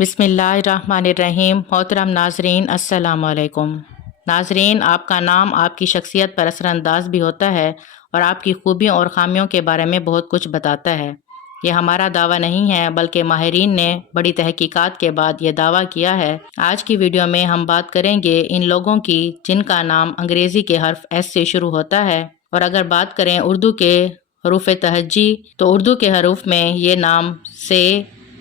बिस्मिल्लाहिर्रहमानिर्रहीम। मोहतरम नाजरीन, अस्सलाम वालेकुम। नाजरीन, आपका नाम आपकी शख्सियत पर असरअंदाज भी होता है और आपकी खूबियों और ख़ामियों के बारे में बहुत कुछ बताता है। ये हमारा दावा नहीं है, बल्कि माहिरीन ने बड़ी तहकीकात के बाद ये दावा किया है। आज की वीडियो में हम बात करेंगे इन लोगों की जिनका नाम अंग्रेज़ी के हर्फ एस से शुरू होता है। और अगर बात करें उर्दू के हरूफ तहज्जी, तो उर्दू के हरूफ में ये नाम से,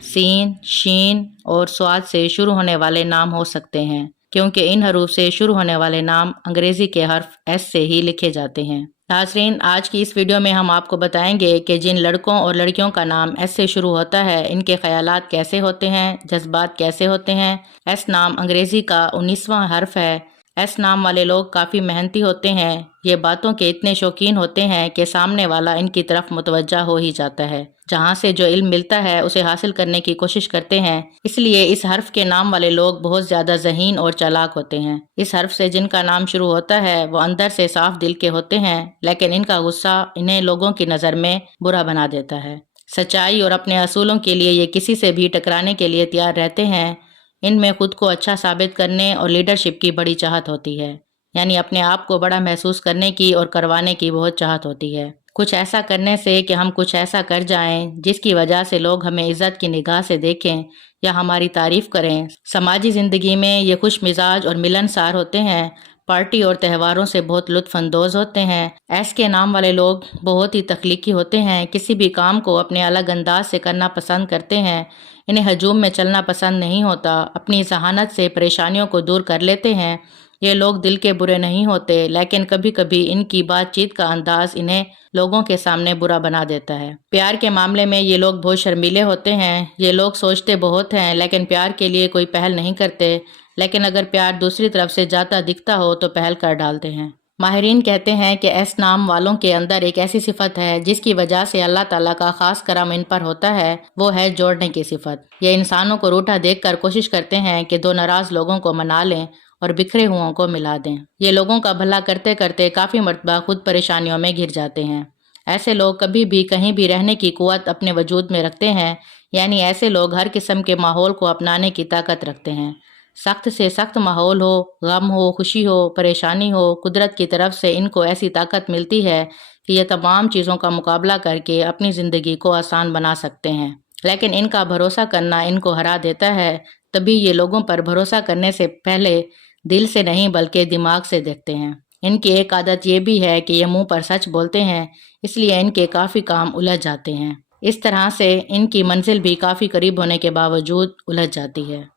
सीन, शीन और स्वाद से शुरू होने वाले नाम हो सकते हैं, क्योंकि इन हरूफ से शुरू होने वाले नाम अंग्रेज़ी के हर्फ एस से ही लिखे जाते हैं। नाज़रीन, आज की इस वीडियो में हम आपको बताएंगे कि जिन लड़कों और लड़कियों का नाम एस से शुरू होता है, इनके ख्यालात कैसे होते हैं, जज्बात कैसे होते हैं। एस नाम अंग्रेज़ी का 19वां हर्फ है। एस नाम वाले लोग काफ़ी मेहनती होते हैं। ये बातों के इतने शौकीन होते हैं कि सामने वाला इनकी तरफ मुतवज्जा हो ही जाता है। जहाँ से जो इल्म मिलता है उसे हासिल करने की कोशिश करते हैं। इसलिए इस हर्फ के नाम वाले लोग बहुत ज़्यादा ज़हीन और चालाक होते हैं। इस हर्फ से जिनका नाम शुरू होता है वो अंदर से साफ दिल के होते हैं, लेकिन इनका गुस्सा इन्हें लोगों की नज़र में बुरा बना देता है। सच्चाई और अपने असूलों के लिए ये किसी से भी टकराने के लिए तैयार रहते हैं। इनमें खुद को अच्छा साबित करने और लीडरशिप की बड़ी चाहत होती है, यानी अपने आप को बड़ा महसूस करने की और करवाने की बहुत चाहत होती है। कुछ ऐसा करने से कि हम कुछ ऐसा कर जाएं जिसकी वजह से लोग हमें इज्जत की निगाह से देखें या हमारी तारीफ करें। समाजी ज़िंदगी में ये खुश मिजाज और मिलनसार होते हैं। पार्टी और त्योहारों से बहुत लुत्फ अंदोज होते हैं। एस के नाम वाले लोग बहुत ही तख्लीकी होते हैं। किसी भी काम को अपने अलग अंदाज से करना पसंद करते हैं। इन्हें हजूम में चलना पसंद नहीं होता। अपनी जहानत से परेशानियों को दूर कर लेते हैं। ये लोग दिल के बुरे नहीं होते, लेकिन कभी कभी इनकी बातचीत का अंदाज इन्हें लोगों के सामने बुरा बना देता है। प्यार के मामले में ये लोग बहुत शर्मीले होते हैं। ये लोग सोचते बहुत हैं, लेकिन प्यार के लिए कोई पहल नहीं करते। लेकिन अगर प्यार दूसरी तरफ से जाता दिखता हो तो पहल कर डालते हैं। माहिरीन कहते हैं कि एस नाम वालों के अंदर एक ऐसी सिफत है जिसकी वजह से अल्लाह ताला का खास करम इन पर होता है। वो है जोड़ने की सिफत। ये इंसानों को रूठा देखकर कोशिश करते हैं कि दो नाराज लोगों को मना लें और बिखरे हुओं को मिला दें। ये लोगों का भला करते करते काफ़ी मर्तबा खुद परेशानियों में घिर जाते हैं। ऐसे लोग कभी भी कहीं भी रहने की कुव्वत अपने वजूद में रखते हैं, यानी ऐसे लोग हर किस्म के माहौल को अपनाने की ताकत रखते हैं। सख्त से सख्त माहौल हो, गम हो, खुशी हो, परेशानी हो, कुदरत की तरफ से इनको ऐसी ताकत मिलती है कि ये तमाम चीज़ों का मुकाबला करके अपनी ज़िंदगी को आसान बना सकते हैं। लेकिन इनका भरोसा करना इनको हरा देता है। तभी ये लोगों पर भरोसा करने से पहले दिल से नहीं बल्कि दिमाग से देखते हैं। इनकी एक आदत ये भी है कि ये मुंह पर सच बोलते हैं, इसलिए इनके काफ़ी काम उलझ जाते हैं। इस तरह से इनकी मंजिल भी काफ़ी करीब होने के बावजूद उलझ जाती है।